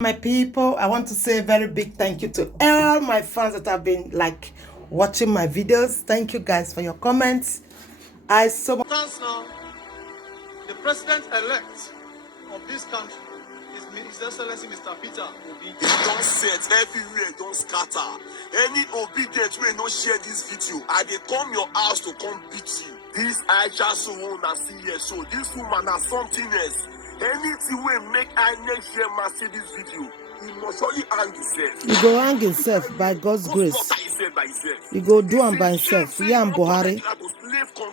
My people, I want to say a very big thank you to all my fans that have been watching my videos. Thank you guys for your comments. I so much now. The president-elect of this country is His Excellency Mr. Peter Obi. Don't set everywhere, don't scatter. Any obedient will not share this video. I they come your house to come beat you. This Aisha so wanna see here. So this woman has something else. Anything will make Inec share must see this video. He must only hang himself. He go hang himself by God's grace. He go do him by himself. He and Buhari.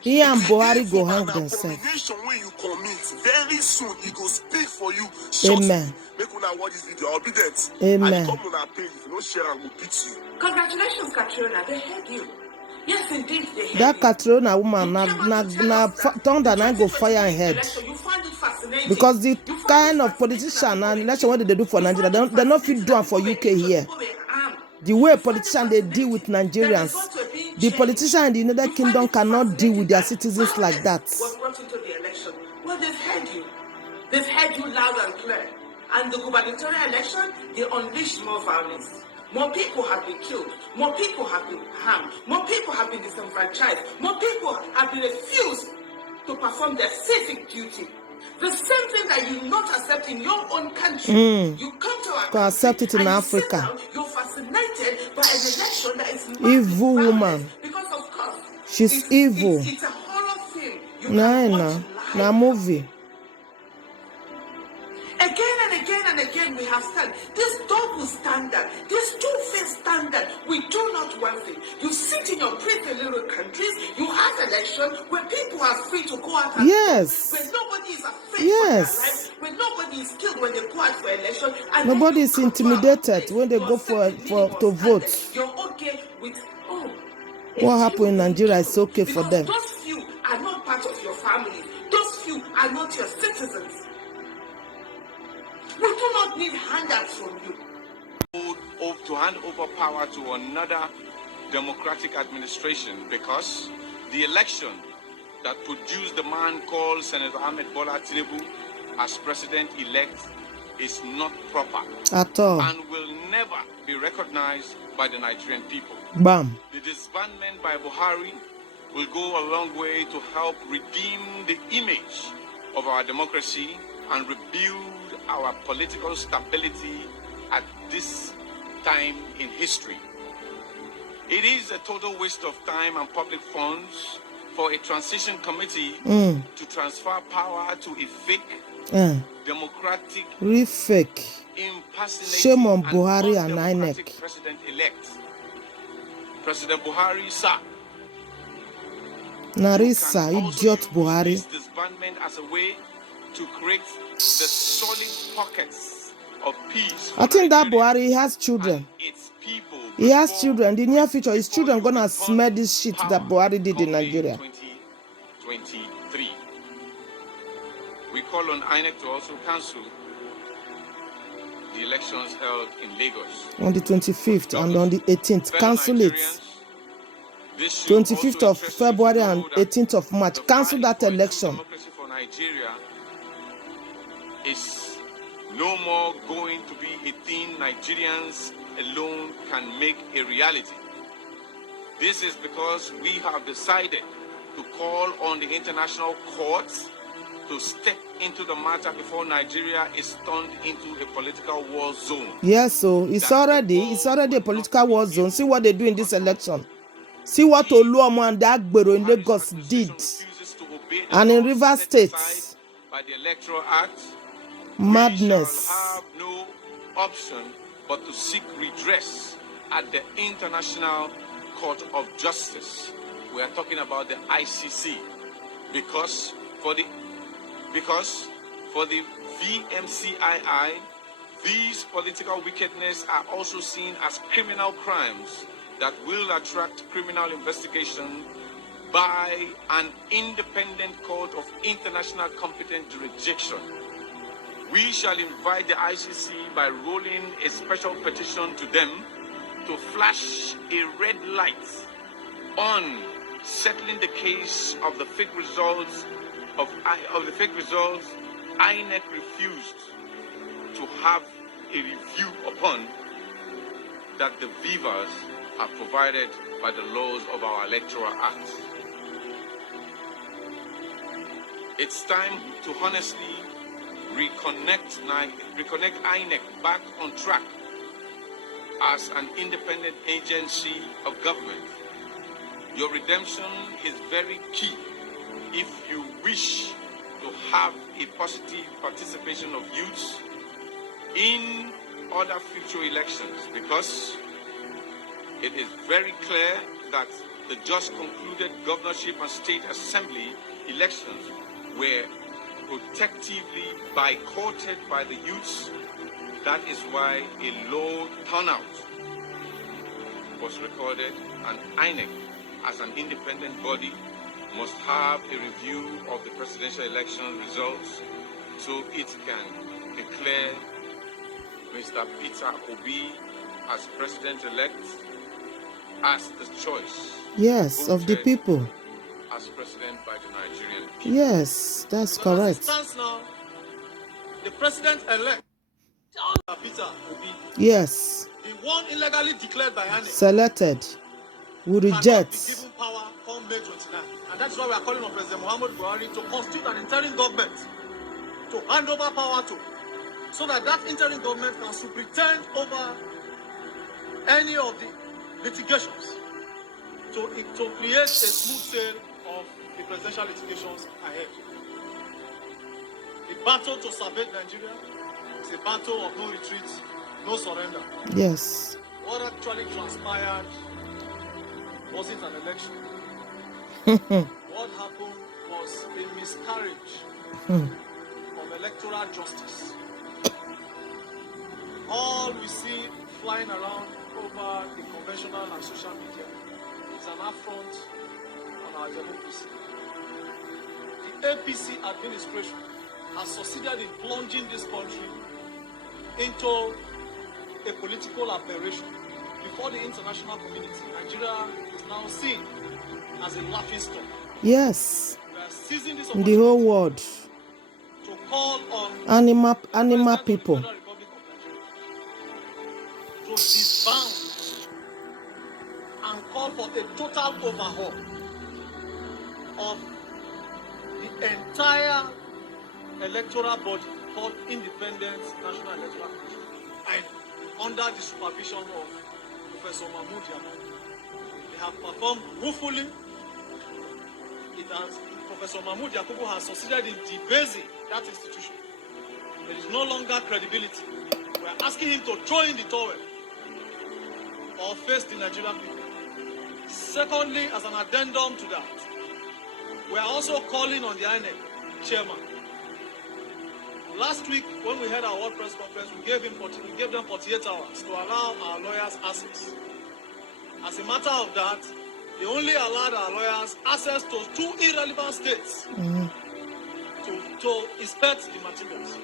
He and Buhari go hang themselves. Very soon he go speak for you. Amen. Make una watch this video. Obedient. Amen. Come on our page. If you don't share, I will beat you. Congratulations, Katrina. They heard you. Yes, indeed, they heard that you. Katrina woman na thunder and go fire and head. Because the kind of politician and election what they do for Nigeria, they're not fit doing for UK here. The way politicians they deal with Nigerians, the politicians in the United Kingdom cannot deal with their citizens like that. Was brought into the election. Well, they've heard you. They've heard you loud and clear. And the gubernatorial election, they unleashed more violence. More people have been killed. More people have been harmed. More people have been disenfranchised. More people have been refused to perform their civic duty. The same thing that you not accept in your own country. You come to our country accept it in Africa. Down, you're fascinated by an election that is evil woman. Because of course, she's evil. It's a horror film. You Na movie. Again and again and again we have said this double standard, this two-faced standard. We do not want it. You sit in your pretty little countries, you have election where people are free to go out and yes. vote, where nobody is afraid for their lives, where nobody is killed when they go out for election, and nobody is intimidated when they go to vote. You're okay with what happened in Nigeria is okay for them. Those few are not part of your family. Those few are not your citizens. We do not need handouts from you. To hand over power to another democratic administration because the election that produced the man called Senator Ahmed Bola Tinubu as president-elect is not proper at all and will never be recognized by the Nigerian people. Bam. The disbandment by Buhari will go a long way to help redeem the image of our democracy and rebuild our political stability at this time in history. It is a total waste of time and public funds for a transition committee to transfer power to a fake democratic fake. Shame on Buhari and Inec. President-elect. President Buhari, sir. Narisa, idiot Buhari. This disbandment as a way to create the solid pockets of peace. I think that Buhari has children. He has children. In the near future, his children gonna smell this shit that Buhari did in Nigeria. 2023. We call on Inec to also cancel the elections held in Lagos on the 25th and on the 18th. Cancel it. 25th of February and 18th of March. Cancel that election. Nigeria is no more going to be a thing Nigerians alone can make a reality. This is because we have decided to call on the international courts to step into the matter before Nigeria is turned into a political war zone. Yes, so it's already a political war zone. See what they do in this election. See what Oluomo and Agbero in Lagos did. And in Rivers State. By the Electoral Act, madness. We shall have no option but to seek redress at the International Court of Justice. We are talking about the ICC. Because for the VMCII, these political wickedness are also seen as criminal crimes that will attract criminal investigation by an independent court of international competent jurisdiction. We shall invite the ICC by rolling a special petition to them to flash a red light on settling the case of the fake results INEC refused to have a review upon that the vivas are provided by the laws of our electoral act. It's time to honestly reconnect Inec back on track as an independent agency of government. Your redemption is very key if you wish to have a positive participation of youths in other future elections, because it is very clear that the just concluded governorship and state assembly elections were protectively boycotted by the youths. That is why a low turnout was recorded, and INEC, as an independent body, must have a review of the presidential election results so it can declare Mr. Peter Obi as president-elect as the choice. Yes, of the people. As president by the Nigerian people. Yes, that's correct. As it stands now, the president-elect, Peter Obi, Yes, the one illegally declared by INEC, selected, we cannot be reject. given power come May 29. And that's why we are calling on President Buhari to constitute an interim government to hand over power to, so that that interim government can superintend over any of the litigations to create a smooth sail of the presidential litigations ahead. The battle to salvage Nigeria is a battle of no retreat, no surrender. Yes. What actually transpired wasn't an election. What happened was a miscarriage of electoral justice. All we see flying around over the conventional and social media is an affront on our democracy. The APC administration has succeeded in plunging this country into a political aberration. Before the international community, Nigeria is now seen as a laughing stock. Yes. We are seizing this In the whole world. to call on Animal people. Federal Republic of Nigeria to disband and call for a total overhaul of the entire electoral body called Independent National Electoral Commission, and under the supervision of Professor Mahmoud Yakubu. They have performed woefully. Professor Mahmoud Yakubu has succeeded in debasing that institution. There is no longer credibility. We are asking him to throw in the towel or face the Nigerian people. Secondly, as an addendum to that, we are also calling on the INEC chairman. Last week, when we had our World Press Conference, we gave them 48 hours to allow our lawyers access. As a matter of that, they only allowed our lawyers access to 2 irrelevant states to inspect the materials.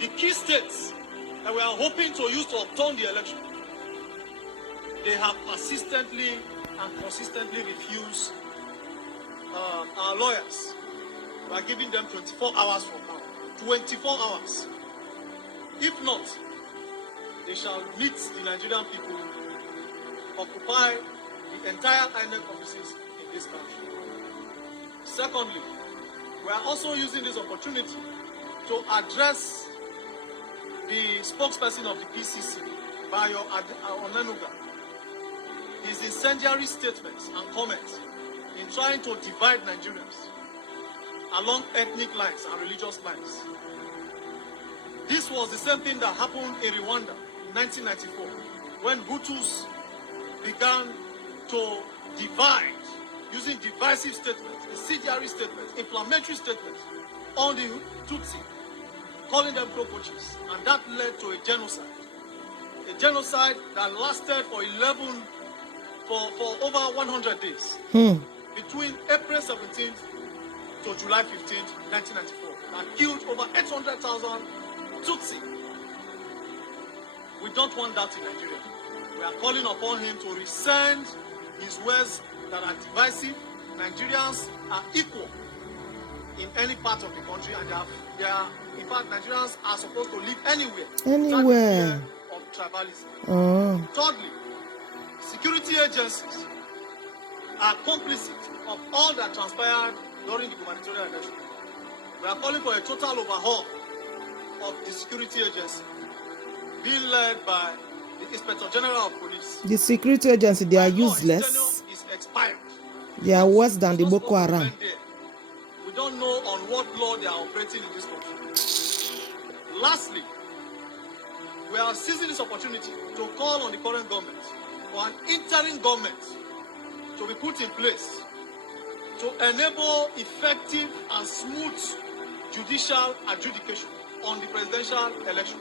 The key states that we are hoping to use to upturn the election, they have persistently and consistently refused our lawyers. We are giving them 24 hours from now. 24 hours. If not, they shall meet the Nigerian people, occupy the entire INEC offices in this country. Secondly, we are also using this opportunity to address the spokesperson of the PCC, Bayo Onenuga. His incendiary statements and comments in trying to divide Nigerians along ethnic lines and religious lines. This was the same thing that happened in Rwanda in 1994, when Hutus began to divide using divisive statements, incendiary statements, inflammatory statements on the Tutsi, calling them cockroaches, and that led to a genocide that lasted for over 100 days, between April 17th to July 15th, 1994, that killed over 800,000 Tutsi. We don't want that in Nigeria. We are calling upon him to rescind his words that are divisive. Nigerians are equal. in any part of the country, and they are in fact, Nigerians are supposed to live anywhere. Anywhere. Of tribalism. Oh. Thirdly, security agencies are complicit of all that transpired during the gubernatorial election. We are calling for a total overhaul of the security agency, being led by the Inspector General of Police. The security agency, they are useless. Is expired. They are worse than the Boko Haram. We don't know on what law they are operating in this country. Lastly, we are seizing this opportunity to call on the current government for an interim government to be put in place to enable effective and smooth judicial adjudication on the presidential election.